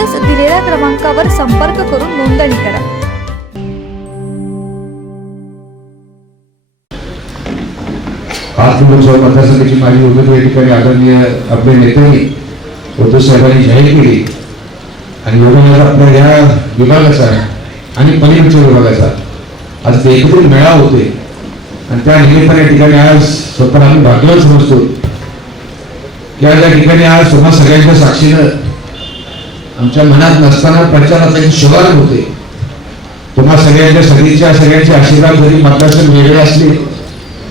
आजच दिलेल्या क्रमांकावर संपर्क करून नोंदणी करा. आज लोकसभा मतदारसंघाची माझी उमेदवारी या ठिकाणी आदरणीय आपले नेत्यांनी उद्धव साहेबांनी जाहीर केली. आणि योगाचा आपल्या या विभागाचा आणि पलीकडच्या विभागाचा आज ते एकत्रित मेळा होते आणि त्या निमित्ताने या ठिकाणी आज स्वतः आम्ही भाग्यवान समजतो. की आज या ठिकाणी आज स्वतः सगळ्यांच्या साक्षीनं आमच्या मनात नसताना प्रचाराचा एक शुभारंभ होते. तुम्हा सगळ्यांच्या सगळीच्या सगळ्यांचे आशीर्वाद जरी मतदारसंघ वेगळे असले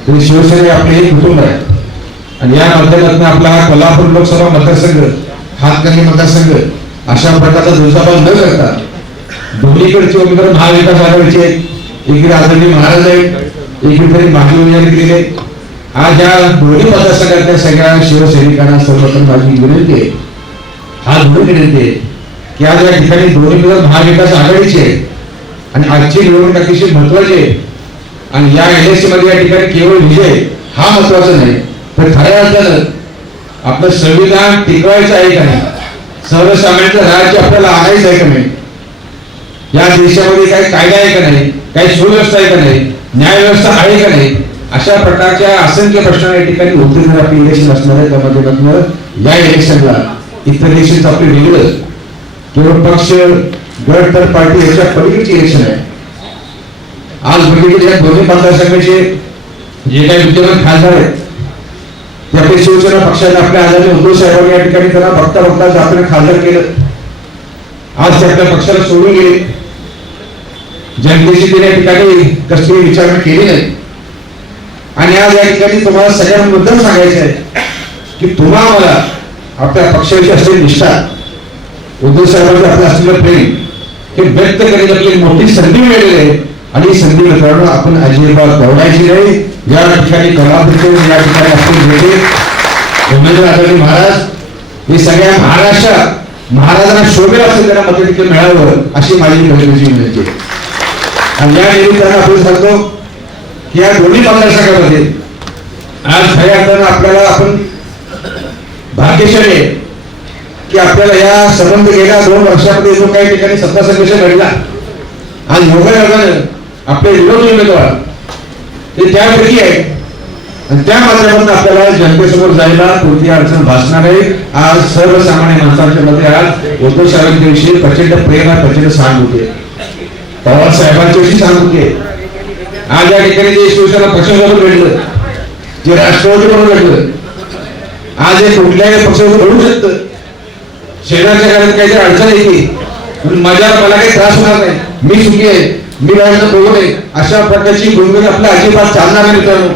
तरी शिवसेना हे आपले हे कुटुंब आहे. आणि या माध्यमातून आपला हा कोल्हापूर लोकसभा मतदारसंघ हातकणी मतदारसंघ अशा प्रकारचा दुजाभाव न करता दोन्हीकडचे उमेदवार महाविकास आघाडीचे आहेत. आदरणीय महाराज आहेत एकीकडे माजी उमेदवारी दिलेले आज या दोन्ही मतदारसंघातल्या सगळ्या शिवसैनिकांना सर्वप्रथम माझी विनंती आहे. हा दोन्ही विनंती आहे. या ज्या ठिकाणी दोन्ही उमेदवार महाविकास आघाडीचे आणि आजची निवडणूक अतिशय महत्वाची आहे. आणि या एनएससी मध्ये या ठिकाणी केवळ विजय हा महत्त्वाचा नाही तर खऱ्या अर्थानं आपलं संविधान टिकवायचं आहे का नाही? सर्वसामान्यांचं राज्य आपल्याला आणायचं आहे का नाही? या देशामध्ये काही कायदा आहे का नाही? काही सुव्यवस्था आहे का नाही? न्याय व्यवस्था आहे का नाही? अशा प्रकारच्या असंख्य प्रश्न या ठिकाणी उत्तर जर आपली इलेक्शन असणार आहे त्यामध्ये या इलेक्शनला इतर इलेक्शन आपले वेगळं केवळ पक्ष गट तर पार्टी याच्या पलीकडची इलेक्शन आहे. आज बघितले या दोन्ही मतदारसंघाचे जे काही विद्यमान खासदार आहेत ते शिवसेना पक्षाने आपल्या आदरणीय उद्धव साहेबांनी या ठिकाणी त्यांना बघता बघता जाताना खासदार केलं. आज ते आपल्या पक्षाला सोडून गेले. जनतेची त्यांनी या ठिकाणी कसली विचारणा केली नाही. आणि आज या ठिकाणी तुम्हाला सगळ्यांबद्दल सांगायचं आहे की तुम्हा मला आपल्या पक्षाविषयी असलेली निष्ठा उद्धव साहेबांचं आपलं असलेलं प्रेम हे व्यक्त करण्याची आपली मोठी संधी मिळालेली आहे आणि ही संधी मित्रांनो आपण अजिबात गवडायची नाही. या ठिकाणी कोल्हापूरचे या ठिकाणी आपण नेते उमेदवार महाराज हे सगळ्या महाराष्ट्रात महाराजांना शोभेल असं त्यांना मत मिळावं अशी माझी पहिली विनंती आणि या निमित्तानं आपण सांगतो की या दोन्ही मतदारसंघामध्ये आज खऱ्या अर्थानं आपल्याला आपण भाग्यशाली आहे. की आपल्याला या संबंध गेल्या दोन वर्षामध्ये जो काही ठिकाणी सत्ता संघर्ष घडला आज योगायोगानं आपले विरोधी उमेदवार ते त्यापैकी आहे आणि त्या माध्यमातून आपल्याला जनतेसमोर जायला कोणती अडचण भासणार आहे. आज सर्वसामान्य माणसांच्या मध्ये आज उद्धव साहेबांच्याविषयी प्रचंड प्रेरणा प्रचंड सहानुभूती आहे. पवार साहेबांच्याविषयी सहानुभूती आहे. आज या ठिकाणी जे शिवसेना पक्षाबरोबर घडलं जे राष्ट्रवादी बरोबर घडलं आज हे कुठल्याही पक्षाबरोबर घडू शकतं. शेजारच्या घरात काहीतरी अडचण येते. पण माझ्या मला काही त्रास होणार नाही. मी सुखी आहे. मी बाहेरचं बघू आहे. अशा प्रकारची भूमिका आपल्या अजिबात चालणार नाही मित्रांनो.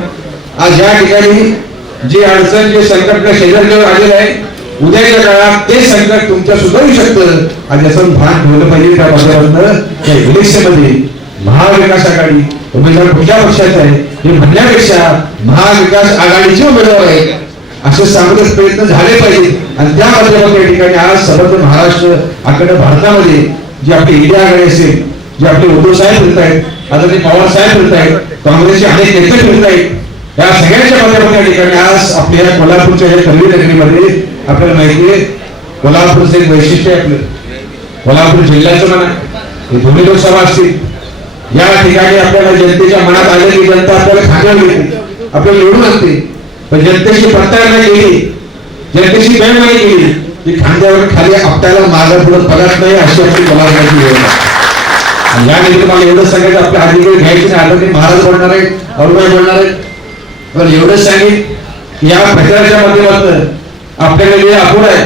आज या ठिकाणी जे अडचण जे संकट आपल्या शेजारच्यावर आलेलं आहे उद्याच्या काळात ते संकट तुमच्या सुद्धा येऊ शकतं. आणि याचं भान ठेवलं पाहिजे त्या माध्यमातून त्या महाविकास आघाडी उमेदवार कुठल्या पक्षाचा आहे. हे म्हणण्यापेक्षा महाविकास आघाडीचे उमेदवार आहे असे सांगण्यास प्रयत्न झाले पाहिजेत आणि त्या माध्यमातून या ठिकाणी आज समग्र महाराष्ट्र अखंड भारतामध्ये जे आपले इंडिया आघाडी असेल जे आपले उद्धव साहेब फिरत आहेत आदरणीय पवार साहेब फिरत आहेत काँग्रेसचे अनेक नेते फिरत आहेत या सगळ्यांच्या माध्यमातून या ठिकाणी आज आपल्या कोल्हापूरच्या या कर्वी नगरीमध्ये आपल्याला माहिती आहे कोल्हापूरचं एक वैशिष्ट्य आहे आपलं. कोल्हापूर जिल्ह्याचं म्हणा हे दोन्ही लोकसभा असतील. या ठिकाणी आपल्याला जनतेच्या मनात आले की जनता आपल्याला खाण्यावर येते आपल्याला निवडून आणते. पण जनतेशी प्रतारणा केली जनतेशी बेमानी केली की खांद्यावर खाली आपल्याला मागं पुढे पगार नाही अशी आपली कोल्हापूरची या निमित्त मला एवढंच सांगायचं आपल्या अधिकारी घ्यायचे नाही. आदरणीय महाराज बोलणार आहेत अरुबाई बोलणार आहेत. पण एवढंच सांगेन की या प्रचाराच्या माध्यमातून आपल्याकडे वेळ अपुरा आहे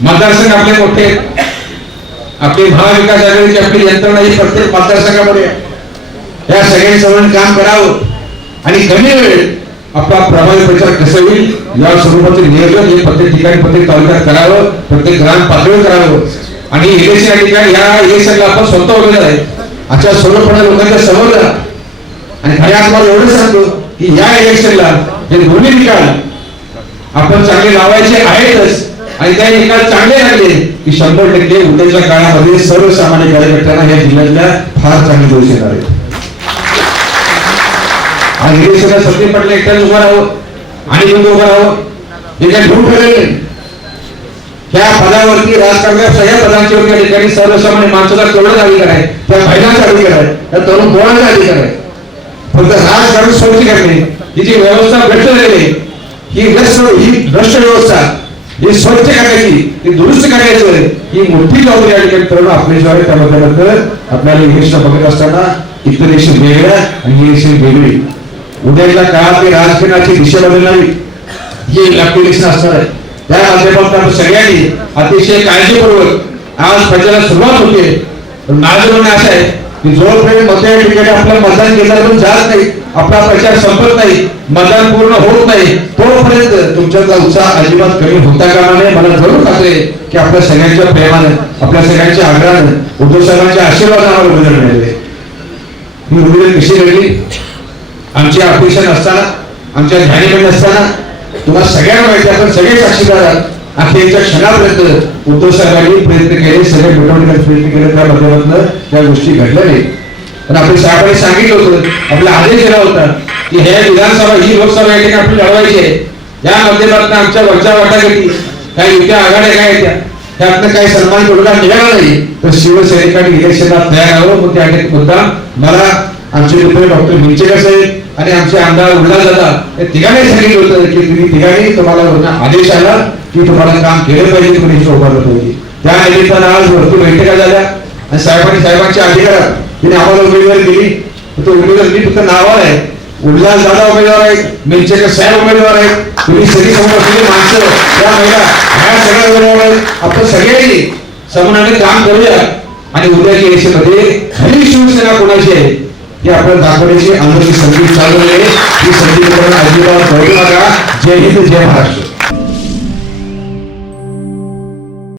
मतदारसंघ आपले मोठे आहेत. आपली महाविकास आघाडीची आपली यंत्रणा ही प्रत्येक मतदारसंघामध्ये या सगळ्यांसमोर काम करावं. आणि कमी वेळ आपला प्रभावी प्रचार कसा होईल या स्वरूपाचे नियोजन हे प्रत्येक ठिकाणी प्रत्येक तालुक्यात करावं प्रत्येक ग्राम पातळीवर करावं. आणि इलेक्शन या ठिकाणी या इलेक्शनला आपण स्वतः उभे आहे अशा सर्वपणे लोकांच्या समोर जा. आणि खऱ्या मला एवढं सांगतो की या इलेक्शनला हे दोन्ही निकाल आपण चांगले लावायचे आहेतच. आणि त्या निकाल चांगले लागले की शंभर टक्के उद्याच्या काळामध्ये सर्वसामान्य कार्यकर्त्यांना या जिल्ह्यातल्या फार चांगले दिवस येणार आहेत आणि सगळं सत्य पटले एकट्याच उभं राहावं आणि कोणी उभं राहावं. हे काय ठेवून ठेवलेलं त्या पदावरती राजकारणाच्या सगळ्या पदांच्यावरती या ठिकाणी सर्वसामान्य माणसाला कोणाचा अधिकार आहे त्या महिलांचा अधिकार आहे त्या तरुण कोणाचा अधिकार आहे. फक्त राजकारण स्वच्छ करणे ही जी व्यवस्था भेटलेली आहे ही भ्रष्ट ही भ्रष्ट व्यवस्था ही स्वच्छ करायची ही दुरुस्त करायचं ही मोठी जबाबदारी या ठिकाणी तरुण आपल्याशिवाय त्या त्याबद्दल आपल्याला इलेक्शन बघत असताना इतर देश वेगळ्या आणि हे देश वेगळी उद्याच्या काळात ही राजकारणाची दिशा बदलणारी ही इलेक्शन असणार आहे. त्या माध्यमातून आपण सगळ्यांनी अतिशय काळजीपूर्वक आज प्रचाराला सुरुवात होते. माझं म्हणणं असं आहे की जोपर्यंत मत ठिकाणी आपलं मतदान केंद्रातून जात नाही. आपला प्रचार संपत नाही. मतदान पूर्ण होत नाही. तोपर्यंत तुमच्यातला उत्साह अजिबात कमी होता कामा नये. मला जरूर खात्री की आपल्या सगळ्यांच्या प्रेमानं आपल्या सगळ्यांच्या आग्रहानं उद्धव साहेबांच्या आशीर्वादानं आम्हाला उमेदवार मिळाले ही उमेदवारी कशी घडली आमचे अपेक्षा असताना आमच्या ध्यानीमध्ये असताना तुम्हाला सगळ्यांना माहिती आपण सगळे साक्षीदार आहात. अखेरच्या क्षणापर्यंत उद्धव साहेबांनी प्रयत्न केले सगळे मिटवण्याचा प्रयत्न केले त्या माध्यमातून त्या गोष्टी घडल्या नाही पण आपल्या साहेबांनी सांगितलं होतं आपला आदेश दिला होता की हे विधानसभा ही लोकसभा या ठिकाणी आपली लढवायची आहे. या माध्यमातून आमच्या वरच्या वाटाघाटी काही युत्या आघाड्या काय येत्या त्यातनं काही सन्मान तोडगा निघाला नाही. तर शिवसैनिकांनी इलेक्शनला तयार राहावं मग त्या मुद्दा मला आमचे मित्र डॉक्टर मिरचेकर साहेब आणि आमचे आमदार उल्हास दादा हे तिघांनी सांगितलं होतं की तुम्ही तिघांनी तुम्हाला आदेश आला की तुम्हाला काम केलं पाहिजे तुम्ही इथे उभारलं पाहिजे. त्या निमित्तानं आज भरपूर बैठका झाल्या. आणि साहेबांनी साहेबांच्या अधिकारात तिने आम्हाला उमेदवारी दिली. तो उमेदवार मी फक्त नावावर आहे. उल्हास दादा उमेदवार आहेत मिरचेकर साहेब उमेदवार आहेत. तुम्ही सगळी समोर असलेली माणसं या महिला ह्या सगळ्या उमेदवार आहेत. आपण सगळ्यांनी समन्वयाने काम करूया. आणि उद्याच्या इलेक्शनमध्ये खरी शिवसेना कोणाची आहे? हे आपण दाखवण्याची आंदोलन संधी चालू आहे. ही संधी अजिबात करू नका. जय हिंद जय महाराष्ट्र.